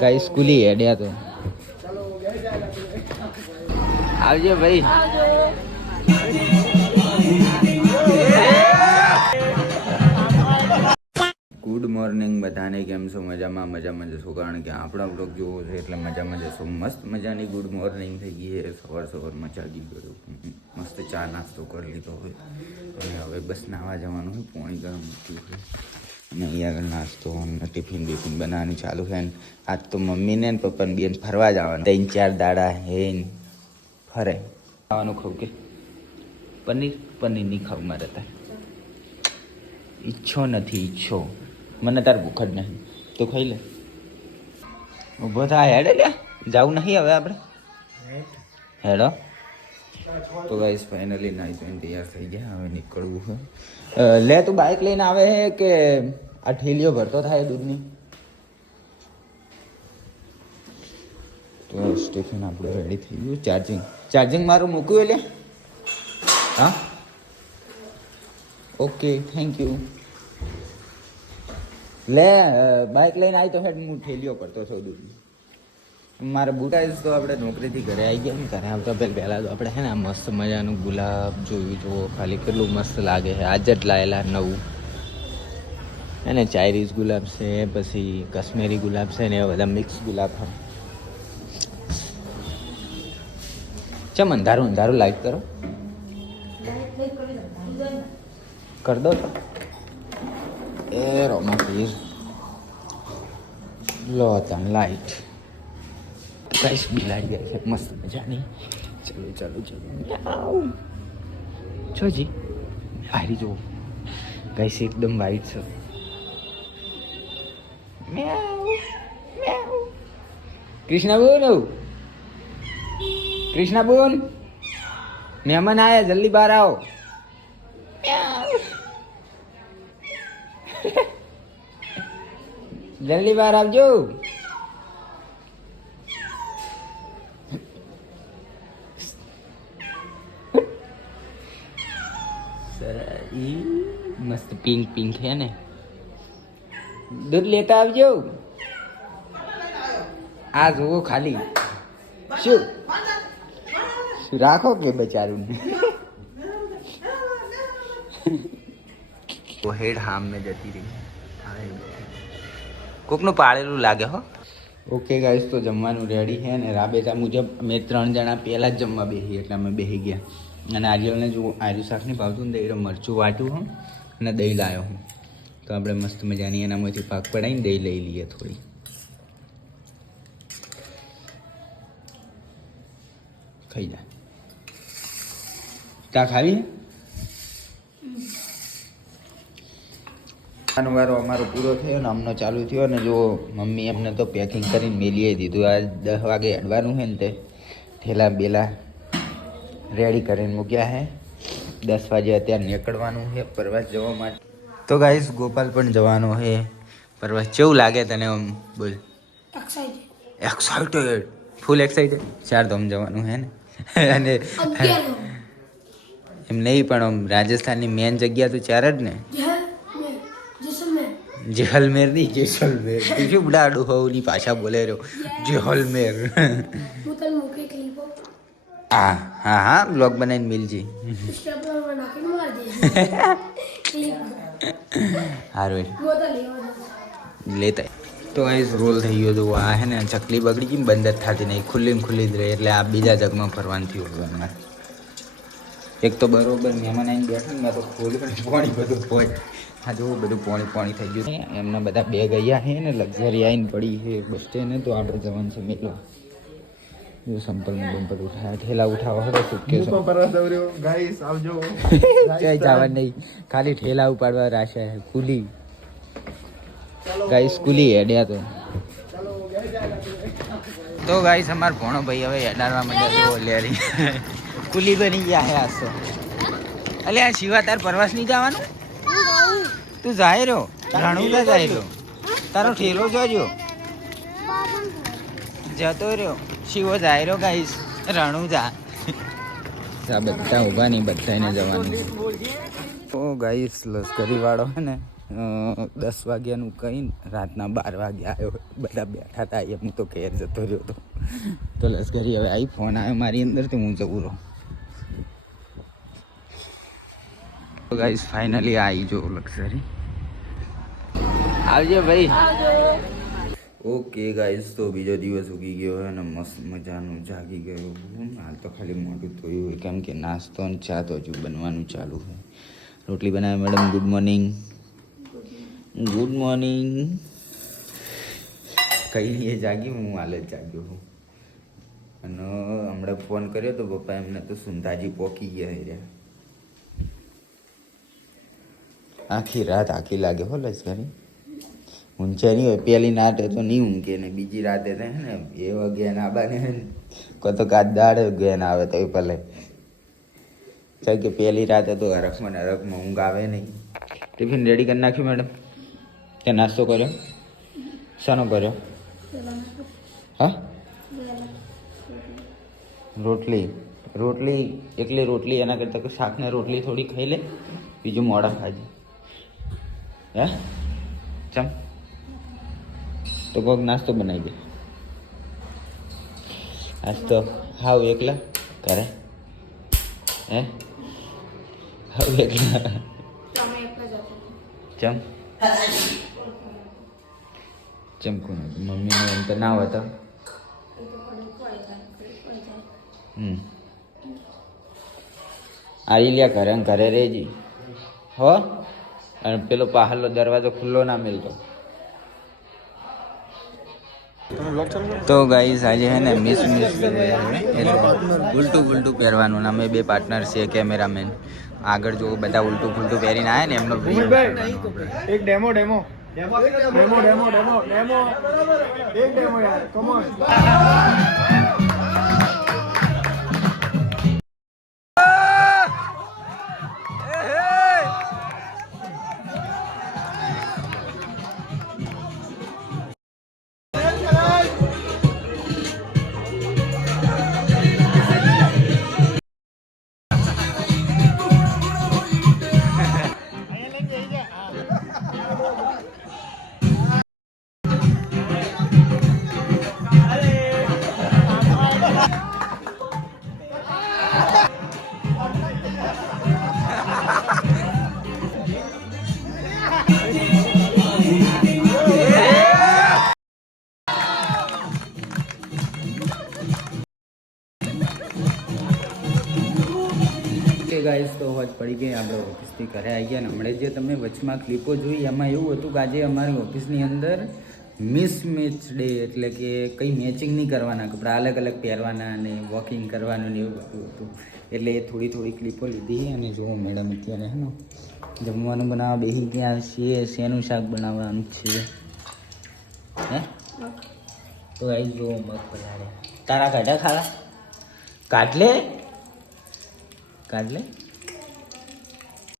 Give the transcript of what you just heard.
Guys સ્કૂલી હેડ્યા તો આવજો ભાઈ. ગુડ મોર્નિંગ બધાને. કેમ છો? મજામાં મજામાં જશો, કારણ કે આપણા બ્લોગ જોવો છે એટલે મજામાં જશો. મસ્ત મજાની ગુડ મોર્નિંગ થઈ ગઈ છે. સવારમાં જાગી ગયો, મસ્ત ચા નાસ્તો કરી લીધો હોય અને હવે બસ નાવા જવાનું હોય. પાણી ગરમ મૂક્યું હોય અને અહીંયા આગળ નાસ્તો અને ટિફિન બિફિન બનાવવાનું ચાલુ છે. આજ તો મમ્મીને ને પપ્પાને બેન ફરવા જવાનું. 3-4 દાડા હે ફરે ખાવાનું. ખાવું કે પનીર નહીં ખાવું મારે તાર ઈચ્છો નથી. મને તાર ભૂખ જ નહીં તો ખાઈ લે. ઊભો થાય હેડે લે, જવું નહીં હવે આપણે હેડો. તો ગાઈસ ફાઇનલી નાઈ ધોઈને તૈયાર થઈ ગયા, હવે નીકળવું છે. લે તું બાઇક લઈને આવે છે કે આ ઠેલીઓ ભરતો થાય દૂધની? તો સ્ટેશન આપણે રેડી થઈ ગયું. ચાર્જિંગ મારું મૂક્યું લે. હા ઓકે થેન્ક યુ. લે બાઇક લઈને આવી તો હેડ હું ઠેલીઓ કરતો છો દૂધની. મારા બુટા તો આપણે નોકરીથી ઘરે આવી ગયા ને, ઘરે આવતા પહેલાં તો આપણે હે ને મસ્ત મજાનું ગુલાબ જોયું જુઓ ખાલી કેટલું મસ્ત લાગે છે. આજ જ લાયેલા નવું એને ચાઇનીઝ ગુલાબ છે, પછી કાશ્મીરી ગુલાબ છે ને એવા બધા મિક્સ ગુલાબ છે. ચમ અંધારું લાઈટ કરો કર દો તો એ રોમા પ્લીઝ લો તને લાઈટ. ગાઈસ બિલાડી જાય છે મસ્ત મજાની. ચાલો છોજી હારી જુઓ ગાઈસ એકદમ વાઈટ છે. કૃષ્ણા બોલ મહેમાન આયા, જલ્દી બહાર આવો. જલ્દી બહાર આવજો. મસ્ત પિંક હે ને. દૂધ લેતા આવજો. આ જુઓ ખાલી શું રાખો કે બચારું હેડ હામ મેં જતી રહી. કોકનું પાળેલું લાગે હો. ઓકે ગાઈસ તો જમવાનું રેડી છે ને રાબેતા મુજબ અમે 3 જણા પહેલાં જ જમવા બેસી એટલે અમે બેસી ગયા. અને આજલને જો આર્યુ શાક નહીં ભાવતું ને તો મરચું વાટ્યું હું અને દહીં લાવ્યો હું. તો આપણે મસ્ત મજાની એનામાંથી પાક પડાવીને દહીં લઈ લઈએ થોડી. ખાઈ જા. તા ખાવી વારો અમારો પૂરો થયો ને અમનો ચાલુ થયો ને જો મમ્મી એમને તો પેકિંગ કરીને મેલીએ દીધું. આ 10 વાગે અડવાનું છે ને તે ઠેલા બેલા રેડી કરીને મૂક્યા છે. 10 વાગે અત્યારે નીકળવાનું છે પ્રવાસ જવા માટે. તો ગાઈસ ગોપાલ પણ જવાનો છે પ્રવાસ. કેવું લાગે તને? આમ બોલ. એક્સાઇટેડ ફૂલ એક્સાઇટેડ. 4 ધામ જવાનું છે ને અને એમ નહીં પણ આમ રાજસ્થાનની મેન જગ્યા તો 4 જ ને. જેસલમેર નહીં જેસલમેર. શું બડાડું હોવની ભાષા બોલે રહ્યો. જેસલમેર. હા બ્લોગ બનાવીને મિલજી. સારું લેતા. તો ગાઈસ રોલ થઈ ગયો તો આ હે ને ચકલી બગડી ગઈ, બંધ જ થતી નહીં, ખુલ્લી જ રહે. એટલે આ બીજા જગમાં ફરવાનું થયું હતું. એક તો બરોબર મહેમાન આવીને બેઠા ને મેં તો ખોલ્યું પાણી બધું હોય. હા જો બધું પાણી થઈ ગયું. એમના બધા બેગ ગયા છે ને લક્ઝરી આવીને પડી છે બસ સ્ટેન્ડ. તો આપણે જવાનું છે મેળવા. જો સંપલનું બમ્પર ઉઠાયા, ઠેલા ઉઠાવો હતો સુટકેસ. ગાઈસ આવજો. ક્યાંય જવા નહીં, ખાલી ઠેલા ઉપાડવા રાશા છે. કુલી ગાઈસ કુલી હેડ્યા તો ગાઈસ અમાર ભણો ભાઈ હવે હેડાડવા માંડ્યા. લેરી કુલી બની ગયા હે આજ તો. અલે આ શિવા તાર પ્રવાસ નહીં જવાનું? તું જાય રહ્યો રણુજા જાય રહ્યો. તારો ઠેલો જોજો જતો રહ્યો. શિવો જાય રહ્યો ગાઈસ રણુજા. બધા ઊભા નહીં, બધાને જવાનું. ઓ ગાઈસ લશ્કરી વાળો હે ને 10 વાગ્યાનું કહીને રાતના 12 વાગે આવ્યો. બધા બેઠા હતા હું તો ઘેર જતો રહ્યો હતો. તો લશ્કરી હવે આવી ફોન આવ્યો મારી અંદરથી હું જવું રહું. તો ગાઈસ ફાઇનલી આવી જો લક્ઝરી. આવજો ભાઈ. ઓકે ગાઈસ તો બીજો દિવસ ઉગી ગયો અને મસ્ત મજાનું જાગી ગયો. હાલ તો ખાલી મોઢું ધોયું હોય કેમ કે નાસ્તો અને ચા તો હજુ બનવાનું ચાલુ છે. રોટલી બનાવે madam. Good morning. Good morning. કઈ નહીં એ જાગી હું હાલ જ જાગ્યો છું. અને હમણાં ફોન કર્યો તો પપ્પા એમને તો સુંધાજી પોકી ગયા રહ્યા. આખી રાત આખી લાગે હો લશ્કરી. ઊંચા નહીં હોય પહેલી નાટે તો નહીં ઊંઘે ને બીજી રાતે ને એ વાગે ના બાને કો તો કાચ દાડે ગયા ના આવે તો એ ભલે કારણ કે પહેલી રાતે તો હરખમાં ને હરખમાં ઊંઘ આવે નહીં. ટિફિન રેડી કરી નાખ્યું મેડમ? તે નાસ્તો કર્યો? શાનો કર્યો? હા રોટલી. રોટલી એકલી રોટલી એના કરતાં કે શાકને રોટલી થોડી ખાઈ લે, બીજું મોડા ખાજે. હે ચમ તો કોઈક નાસ્તો બનાવી દે. આજ તો હાવ એકલા કરે. હે હાવ એકલા ચમ ચમકું મમ્મીને એમ તો ના હોય તો આવી લ્યા ઘરે ઘરે રહેજી હો. અને પેલો પાહલો દરવાજો ખુલ્લો ના મિલતો. તો ગાઈઝ આજે હે ને મિસ ઉલટું ફૂલટું પહેરવાનું ને અમે બે પાર્ટનર છે કેમેરામેન. આગળ જો બધા ઉલટું ફૂલટું પહેરીને આવ્યા ને એમનો એક demo demo demo demo demo demo એક ડેમો યાર કમ ઓન. ગાઈસ તો હોજ પડી ગઈ. આપણે ઓફિસથી ઘરે આવી ગયા ને હમણાં જે તમે વચમાં ક્લિપો જોઈ એમાં એવું હતું કે આજે અમારી ઓફિસની અંદર મિસ મેચ ડે એટલે કે કંઈ મેચિંગ નહીં કરવાના, કપડાં અલગ અલગ પહેરવાના અને વોકિંગ કરવાનું ને એવું બધું હતું. એટલે એ થોડી ક્લિપો લીધી અને જુઓ મેડમ અત્યારે હે ને જમવાનું બનાવવા બેસી ગયા છીએ. શેનું શાક બનાવવાનું છે હે તો આવી જુઓ મગ પલાળે. તારા કાઢા ખાલા કાઢ લે